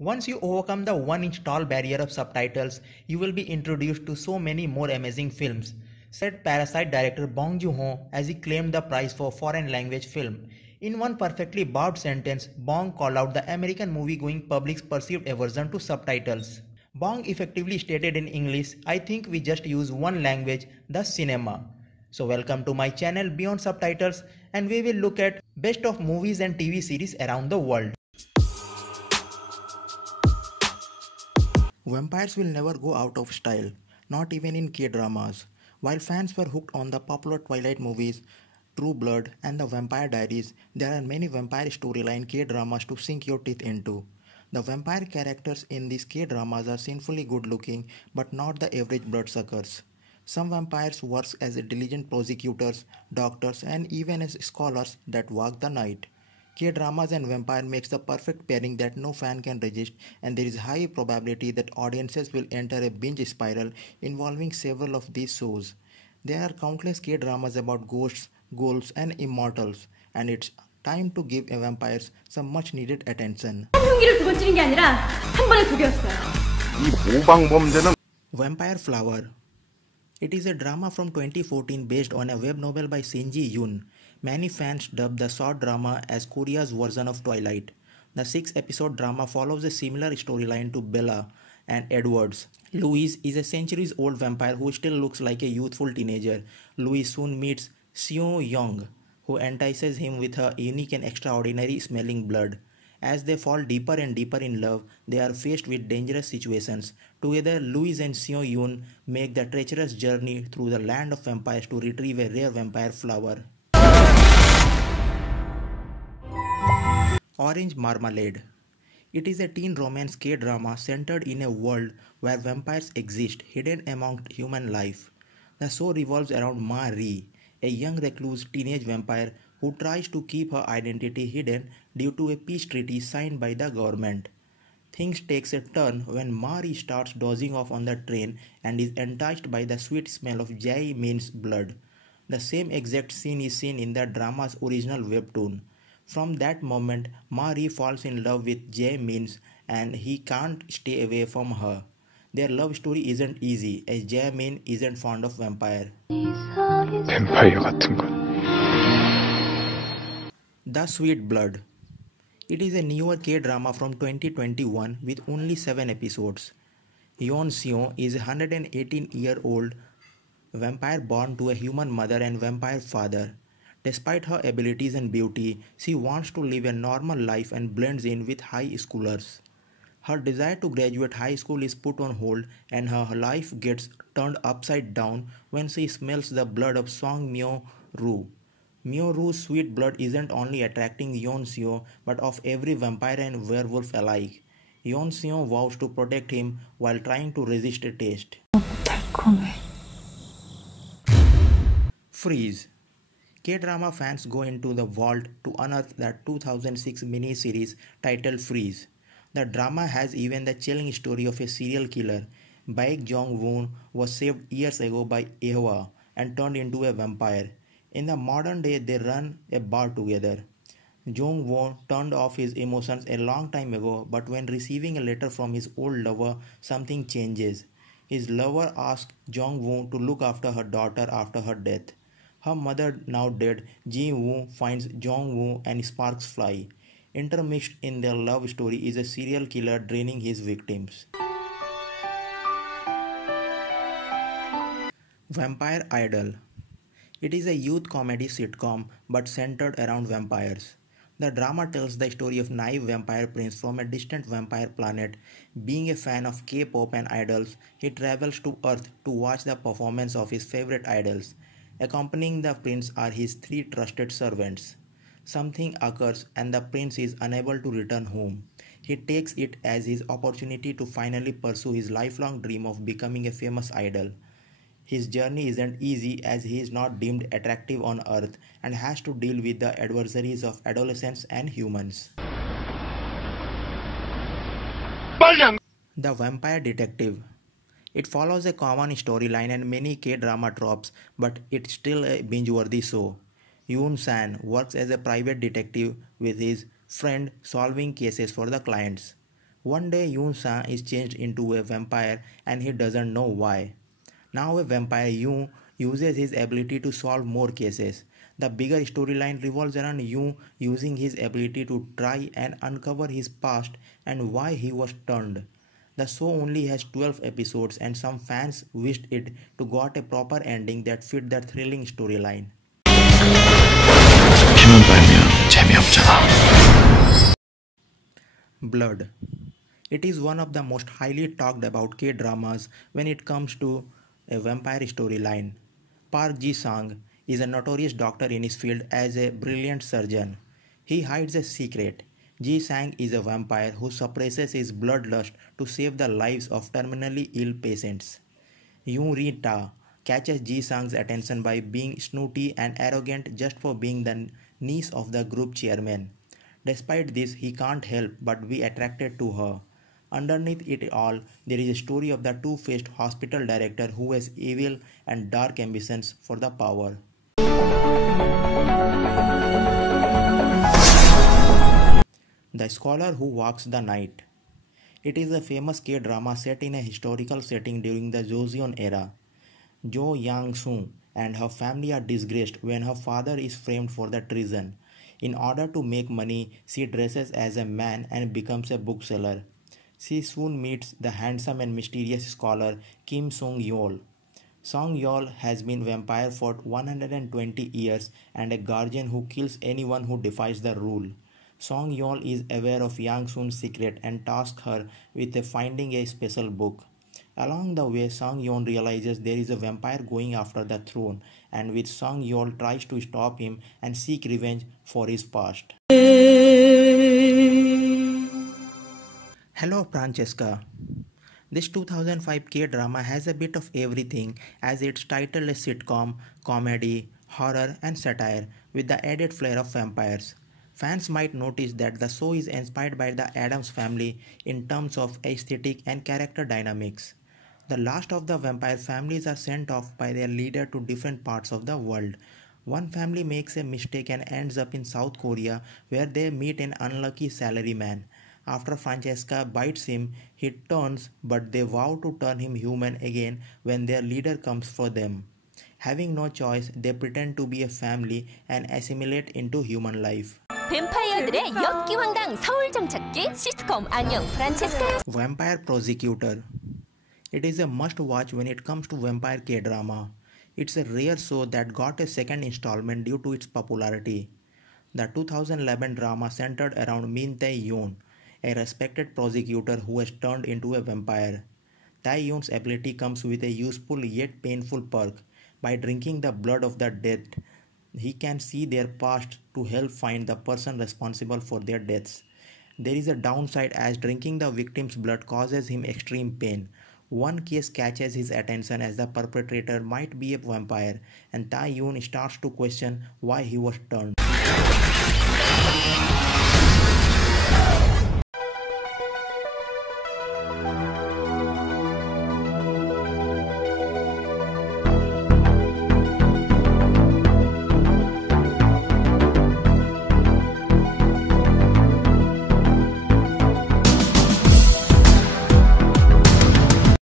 Once you overcome the 1-inch tall barrier of subtitles, you will be introduced to so many more amazing films, said Parasite director Bong Joon-ho as he claimed the prize for foreign language film. In one perfectly barbed sentence, Bong called out the American movie-going public's perceived aversion to subtitles. Bong effectively stated in English, "I think we just use one language, the cinema." So welcome to my channel Beyond Subtitles, and we will look at best of movies and TV series around the world. Vampires will never go out of style, not even in K-dramas. While fans were hooked on the popular Twilight movies, True Blood and The Vampire Diaries, there are many vampire storyline K-dramas to sink your teeth into. The vampire characters in these K-dramas are sinfully good looking, but not the average bloodsuckers. Some vampires work as diligent prosecutors, doctors, and even as scholars that walk the night. K-dramas and vampire makes the perfect pairing that no fan can resist, and there is high probability that audiences will enter a binge spiral involving several of these shows. There are countless K-dramas about ghosts, ghouls, and immortals, and it's time to give vampires some much needed attention. Vampire Flower. It is a drama from 2014 based on a web novel by Shinji Yoon. Many fans dub the short drama as Korea's version of Twilight. The 6-episode drama follows a similar storyline to Bella and Edward's. Louise is a centuries-old vampire who still looks like a youthful teenager. Louise soon meets Seo Young, who entices him with her unique and extraordinary smelling blood. As they fall deeper and deeper in love, they are faced with dangerous situations. Together, Louise and Seo Yoon make the treacherous journey through the land of vampires to retrieve a rare vampire flower. Orange Marmalade. It is a teen romance K-drama centered in a world where vampires exist hidden among human life. The show revolves around Ma-ri, a young recluse teenage vampire who tries to keep her identity hidden due to a peace treaty signed by the government. Things takes a turn when Ma-ri starts dozing off on the train and is enticed by the sweet smell of Jae-min's blood. The same exact scene is seen in the drama's original webtoon. From that moment, Ma-ri falls in love with Jae-min and he can't stay away from her. Their love story isn't easy as Jae-min isn't fond of vampire. 뱀파이어 같은 건. The Sweet Blood. It is a newer K-drama from 2021 with only 7 episodes. Yeon Seo is a 118-year-old vampire born to a human mother and vampire father. Despite her abilities and beauty, she wants to live a normal life and blends in with high schoolers. Her desire to graduate high school is put on hold and her life gets turned upside down when she smells the blood of Song Myo-ru. Myo-ru's sweet blood isn't only attracting Yeon Seo but of every vampire and werewolf alike. Yeon Seo vows to protect him while trying to resist a taste. Freeze. K-drama fans go into the vault to unearth the 2006 mini-series titled Freeze. The drama has even the chilling story of a serial killer. Baek Jong-won was saved years ago by Ehwa and turned into a vampire. In the modern day, they run a bar together. Jong-won turned off his emotions a long time ago, but when receiving a letter from his old lover, something changes. His lover asks Jong-won to look after her daughter after her death. Her mother now dead, Ji-woo finds Jong-woo and sparks fly. Intermixed in their love story is a serial killer draining his victims. Vampire Idol. It is a youth comedy sitcom but centered around vampires. The drama tells the story of naive vampire prince from a distant vampire planet. Being a fan of K-pop and idols, he travels to Earth to watch the performance of his favorite idols. Accompanying the prince are his 3 trusted servants. Something occurs and the prince is unable to return home. He takes it as his opportunity to finally pursue his lifelong dream of becoming a famous idol. His journey isn't easy as he is not deemed attractive on Earth and has to deal with the adversaries of adolescents and humans. The Vampire Detective. It follows a common storyline and many K-drama tropes, but it's still a binge-worthy show. Yoon-san works as a private detective with his friend solving cases for the clients. One day Yoon-sang is changed into a vampire and he doesn't know why. Now a vampire Yoon uses his ability to solve more cases. The bigger storyline revolves around Yoon using his ability to try and uncover his past and why he was turned. The show only has 12 episodes and some fans wished it to got a proper ending that fit their thrilling storyline. 피만 빨면 재미없잖아. Blood. It is one of the most highly talked about K-dramas when it comes to a vampire storyline. Park Ji-sang is a notorious doctor in his field as a brilliant surgeon. He hides a secret. Ji-sang is a vampire who suppresses his bloodlust to save the lives of terminally ill patients. Yoon Ri-ta catches Ji-sang's attention by being snooty and arrogant just for being the niece of the group chairman. Despite this, he can't help but be attracted to her. Underneath it all, there is a story of the two-faced hospital director who has evil and dark ambitions for the power. The Scholar Who Walks the Night. It is a famous K-drama set in a historical setting during the Joseon era. Jo Yang-soo and her family are disgraced when her father is framed for the treason. In order to make money, she dresses as a man and becomes a bookseller. She soon meets the handsome and mysterious scholar Kim Song-yeol. Song-yeol has been vampire for 120 years and a guardian who kills anyone who defies the rule. Song-yeol is aware of Yang-soon's secret and tasks her with finding a special book. Along the way, Song-yeol realizes there is a vampire going after the throne, and with Song-yeol tries to stop him and seek revenge for his past. Hello Francesca. This 2005 K-drama has a bit of everything as its title is sitcom, comedy, horror and satire with the added flair of vampires. Fans might notice that the show is inspired by the Addams family in terms of aesthetic and character dynamics. The last of the vampire families are sent off by their leader to different parts of the world. One family makes a mistake and ends up in South Korea where they meet an unlucky salaryman. After Francesca bites him, he turns, but they vow to turn him human again when their leader comes for them. Having no choice, they pretend to be a family and assimilate into human life. 뱀파이어들의 엽기왕당 서울 정착기 시트콤 안녕 프란체스카. Vampire Prosecutor. It is a must-watch when it comes to vampire K-drama. It's a rare show that got a second installment due to its popularity. The 2011 drama centered around Min Tae-yoon, a respected prosecutor who has turned into a vampire. Tae-yoon's ability comes with a useful yet painful perk. By drinking the blood of the dead, he can see their past to help find the person responsible for their deaths. There is a downside as drinking the victim's blood causes him extreme pain. One case catches his attention as the perpetrator might be a vampire, and Tae-yoon starts to question why he was turned.